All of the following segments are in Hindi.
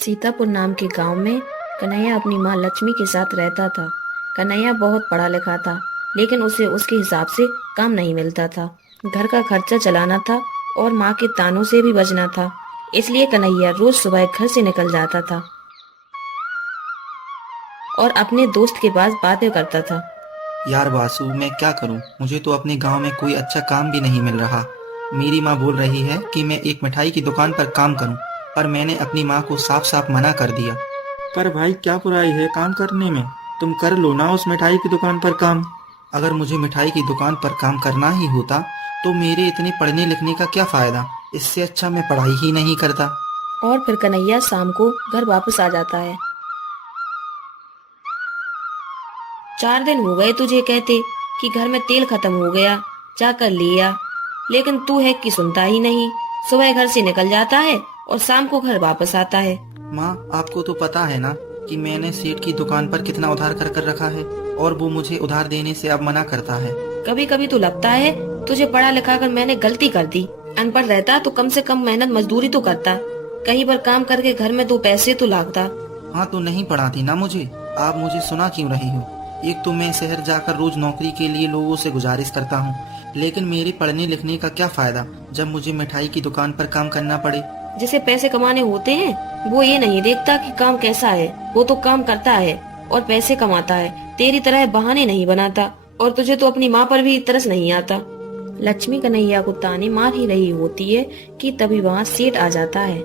सीतापुर नाम के गांव में कन्हैया अपनी माँ लक्ष्मी के साथ रहता था। कन्हैया बहुत पढ़ा लिखा था, लेकिन उसे उसके हिसाब से काम नहीं मिलता था। घर का खर्चा चलाना था और माँ के तानों से भी बचना था। इसलिए कन्हैया रोज सुबह घर से निकल जाता था और अपने दोस्त के पास बातें करता था। यार वासु, मैं क्या करूं? मुझे तो अपने गांव में कोई अच्छा काम भी नहीं मिल रहा। मेरी माँ बोल रही है कि मैं एक मिठाई की दुकान पर काम करूं, पर मैंने अपनी माँ को साफ साफ मना कर दिया। पर भाई, क्या बुराई है काम करने में? तुम कर लो ना उस मिठाई की दुकान पर काम। अगर मुझे मिठाई की दुकान पर काम करना ही होता तो मेरे इतने पढ़ने लिखने का क्या फायदा? इससे अच्छा मैं पढ़ाई ही नहीं करता। और फिर कन्हैया शाम को घर वापस आ जाता है। 4 दिन हो गए तुझे कहते कि घर में तेल खत्म हो गया, जाकर लिया, लेकिन तू है कि सुनता ही नहीं। सुबह घर से निकल जाता है और शाम को घर वापस आता है। माँ, आपको तो पता है ना कि मैंने सेठ की दुकान पर कितना उधार कर कर रखा है, और वो मुझे उधार देने से अब मना करता है। कभी कभी तो लगता है तुझे पढ़ा लिखा कर मैंने गलती कर दी। अनपढ़ रहता तो कम से कम मेहनत मजदूरी तो करता, कहीं पर काम करके घर में 2 पैसे तो लाता। हाँ, तो नहीं पढ़ाती ना मुझे। आप मुझे सुना क्यों रही हो? एक तो मैं शहर जाकर रोज नौकरी के लिए लोगों से गुजारिश करता हूँ, लेकिन मेरे पढ़ने लिखने का क्या फायदा जब मुझे मिठाई की दुकान पर काम करना पड़े। जिसे पैसे कमाने होते हैं वो ये नहीं देखता कि काम कैसा है, वो तो काम करता है और पैसे कमाता है। तेरी तरह बहाने नहीं बनाता, और तुझे तो अपनी माँ पर भी तरस नहीं आता। लक्ष्मी कन्हैया को ताने मार ही रही होती है कि तभी वहाँ सेठ आ जाता है।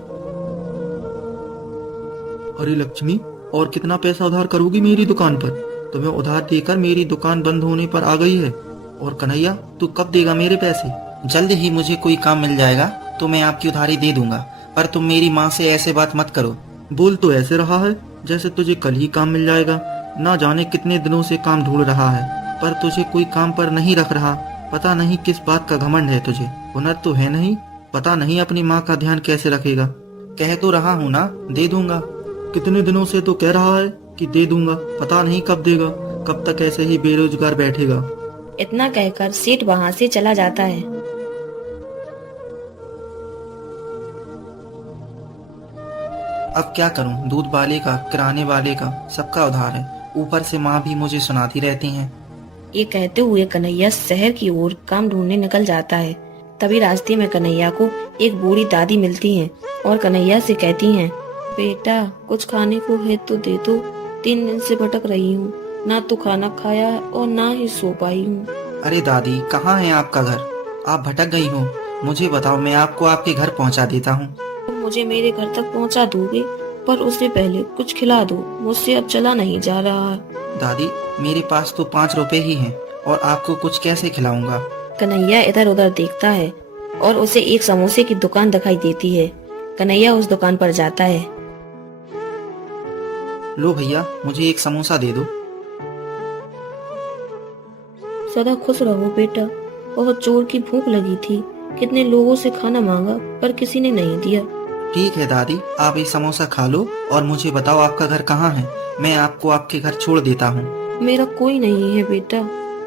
अरे लक्ष्मी, और कितना पैसा उधार करोगी मेरी दुकान पर? तुम्हें उधार देकर मेरी दुकान बंद होने पर आ गई है। और कन्हैया, तू कब देगा मेरे पैसे? जल्द ही मुझे कोई काम मिल जाएगा तो मैं आपकी उधारी दे दूंगा, पर तुम मेरी माँ से ऐसे बात मत करो। बोल तो ऐसे रहा है जैसे तुझे कल ही काम मिल जाएगा। ना जाने कितने दिनों से काम ढूंढ रहा है, पर तुझे कोई काम पर नहीं रख रहा। पता नहीं किस बात का घमंड है तुझे। हुनर तो है नहीं, पता नहीं अपनी माँ का ध्यान कैसे रखेगा। कह तो रहा हूँ ना, दे दूंगा। कितने दिनों से तो कह रहा है कि दे दूंगा, पता नहीं कब देगा। कब तक ऐसे ही बेरोजगार बैठेगा? इतना कहकर सेठ वहाँ से चला जाता है। अब क्या करूं? दूध वाले का, किराने वाले का, सबका उधार है। ऊपर से माँ भी मुझे सुनाती रहती हैं। ये कहते हुए कन्हैया शहर की ओर काम ढूंढने निकल जाता है। तभी रास्ते में कन्हैया को एक बूढ़ी दादी मिलती हैं और कन्हैया से कहती हैं, बेटा कुछ खाने को है तो दे दो। 3 दिन से भटक रही हूँ, ना तो खाना खाया और ना ही सो पाई हूँ। अरे दादी, कहाँ है आपका घर? आप भटक गई हो? मुझे बताओ, मैं आपको आपके घर पहुँचा देता हूँ। तुम मुझे मेरे घर तक पहुँचा दोगे, पर उससे पहले कुछ खिला दो, मुझसे अब चला नहीं जा रहा। दादी, मेरे पास तो 5 रुपए ही हैं, और आपको कुछ कैसे खिलाऊंगा? कन्हैया इधर उधर देखता है और उसे एक समोसे की दुकान दिखाई देती है। कन्हैया उस दुकान पर जाता है। लो भैया, मुझे एक समोसा दे दो। सदा खुश रहो बेटा, बहुत जोर की भूख लगी थी। कितने लोगों से खाना मांगा पर किसी ने नहीं दिया। ठीक है दादी, आप ये समोसा खा लो और मुझे बताओ आपका घर कहाँ है। मैं आपको आपके घर छोड़ देता हूँ। मेरा कोई नहीं है बेटा,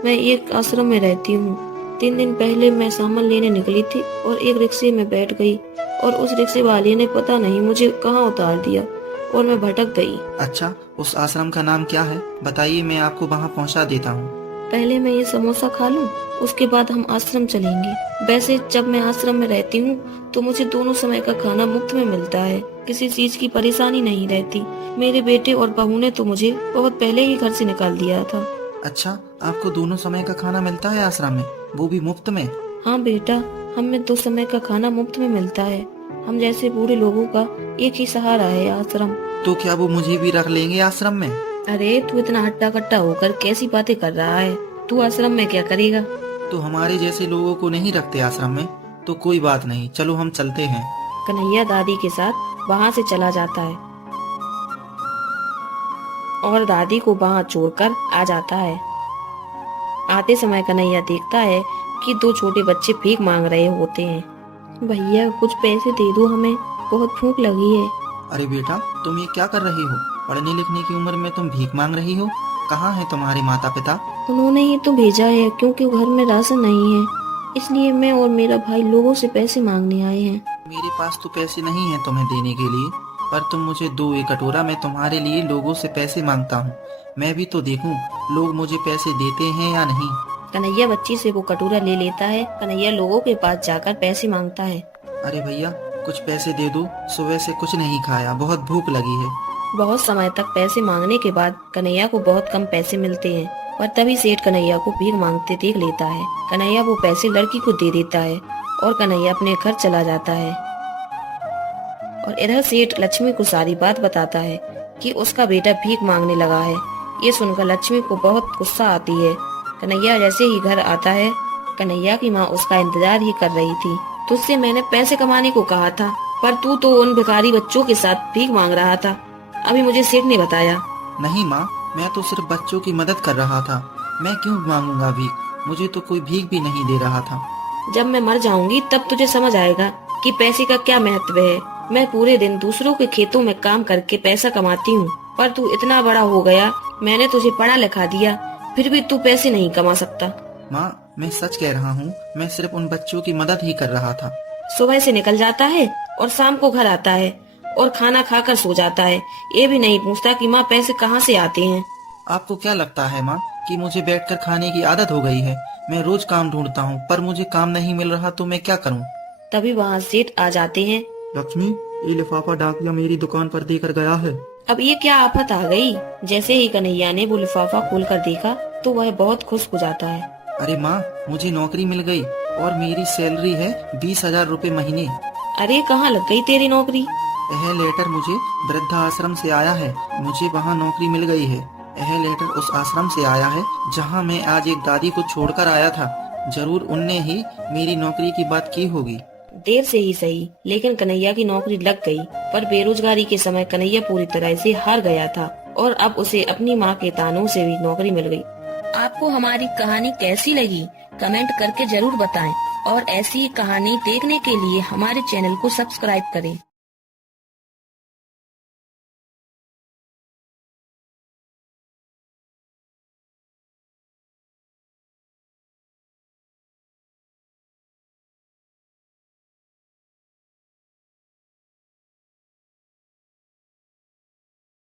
मैं एक आश्रम में रहती हूँ। 3 दिन पहले मैं सामान लेने निकली थी और एक रिक्शे में बैठ गई, और उस रिक्शे वाले ने पता नहीं मुझे कहाँ उतार दिया और मैं भटक गई। अच्छा, उस आश्रम का नाम क्या है? बताइए, मैं आपको वहाँ पहुँचा देता हूँ। पहले मैं ये समोसा खा लूं, उसके बाद हम आश्रम चलेंगे। वैसे जब मैं आश्रम में रहती हूँ तो मुझे दोनों समय का खाना मुफ्त में मिलता है, किसी चीज की परेशानी नहीं रहती। मेरे बेटे और बहू ने तो मुझे बहुत पहले ही घर से निकाल दिया था। अच्छा, आपको दोनों समय का खाना मिलता है आश्रम में, वो भी मुफ्त में? हाँ बेटा, हमें 2 समय का खाना मुफ्त में मिलता है। हम जैसे बूढ़े लोगों का एक ही सहारा है आश्रम। तो क्या वो मुझे भी रख लेंगे आश्रम में? अरे तू इतना हट्टा कट्टा होकर कैसी बातें कर रहा है? तू आश्रम में क्या करेगा? तो हमारे जैसे लोगों को नहीं रखते आश्रम में? तो कोई बात नहीं, चलो हम चलते हैं। कन्हैया दादी के साथ वहाँ से चला जाता है और दादी को वहाँ छोड़कर आ जाता है। आते समय कन्हैया देखता है कि 2 छोटे बच्चे भीख मांग रहे होते हैं। भैया कुछ पैसे दे दो, हमें बहुत भूख लगी है। अरे बेटा, तुम ये क्या कर रही हो? पढ़ने लिखने की उम्र में तुम भीख मांग रही हो? कहाँ है तुम्हारे माता पिता? उन्होंने ही तो भेजा है, क्योंकि घर में राशन नहीं है, इसलिए मैं और मेरा भाई लोगों से पैसे मांगने आए हैं। मेरे पास तो पैसे नहीं है तुम्हें देने के लिए। पर तुम मुझे दो एक कटोरा, मैं तुम्हारे लिए लोगों से पैसे मांगता हूँ। मैं भी तो देखूं लोग मुझे पैसे देते हैं या नहीं। कन्हैया बच्ची से वो कटोरा ले लेता है। कन्हैया लोगों के पास जाकर पैसे मांगता है। अरे भैया कुछ पैसे दे दो, सुबह से कुछ नहीं खाया, बहुत भूख लगी है। बहुत समय तक पैसे मांगने के बाद कन्हैया को बहुत कम पैसे मिलते हैं, पर तभी सेठ कन्हैया को भीख मांगते देख लेता है। कन्हैया वो पैसे लड़की को दे देता है और कन्हैया अपने घर चला जाता है। और इधर सेठ लक्ष्मी को सारी बात बताता है कि उसका बेटा भीख मांगने लगा है। ये सुनकर लक्ष्मी को बहुत गुस्सा आती है। कन्हैया जैसे ही घर आता है, कन्हैया की माँ उसका इंतजार ही कर रही थी। तुझसे मैंने पैसे कमाने को कहा था, पर तू तो उन भिखारी बच्चों के साथ भीख मांग रहा था। अभी मुझे सेठ ने बताया। नहीं माँ, मैं तो सिर्फ बच्चों की मदद कर रहा था, मैं क्यों मांगूंगा भीख, मुझे तो कोई भीख भी नहीं दे रहा था। जब मैं मर जाऊंगी तब तुझे समझ आएगा कि पैसे का क्या महत्व है। मैं पूरे दिन दूसरों के खेतों में काम करके पैसा कमाती हूँ, पर तू इतना बड़ा हो गया, मैंने तुझे पढ़ा लिखा दिया, फिर भी तू पैसे नहीं कमा सकता। माँ मैं सच कह रहा हूँ, मैं सिर्फ उन बच्चों की मदद ही कर रहा था। सुबह से निकल जाता है और शाम को घर आता है और खाना खाकर सो जाता है। ये भी नहीं पूछता कि माँ पैसे कहाँ से आते हैं। आपको क्या लगता है माँ कि मुझे बैठकर खाने की आदत हो गई है? मैं रोज काम ढूंढता हूँ पर मुझे काम नहीं मिल रहा, तो मैं क्या करूँ? तभी वहाँ सेठ आ जाते हैं। लक्ष्मी, ये लिफाफा डाकिया मेरी दुकान पर देकर गया है। अब ये क्या आफत आ गई। जैसे ही कन्हैया ने वो लिफाफा खोलकर देखा तो वह बहुत खुश हो जाता है। अरे माँ, मुझे नौकरी मिल गई और मेरी सैलरी है 20,000 रुपए महीने। अरे कहाँ लग गई तेरी नौकरी? यह लेटर मुझे वृद्धाश्रम से आया है, मुझे वहाँ नौकरी मिल गई है। यह लेटर उस आश्रम से आया है जहाँ मैं आज एक दादी को छोड़कर आया था। जरूर उनने ही मेरी नौकरी की बात की होगी। देर से ही सही, लेकिन कन्हैया की नौकरी लग गई। पर बेरोजगारी के समय कन्हैया पूरी तरह से हार गया था और अब उसे अपनी माँ के तानों से भी नौकरी मिल गई। आपको हमारी कहानी कैसी लगी कमेंट करके जरूर बताएं और ऐसी कहानी देखने के लिए हमारे चैनल को सब्सक्राइब करें।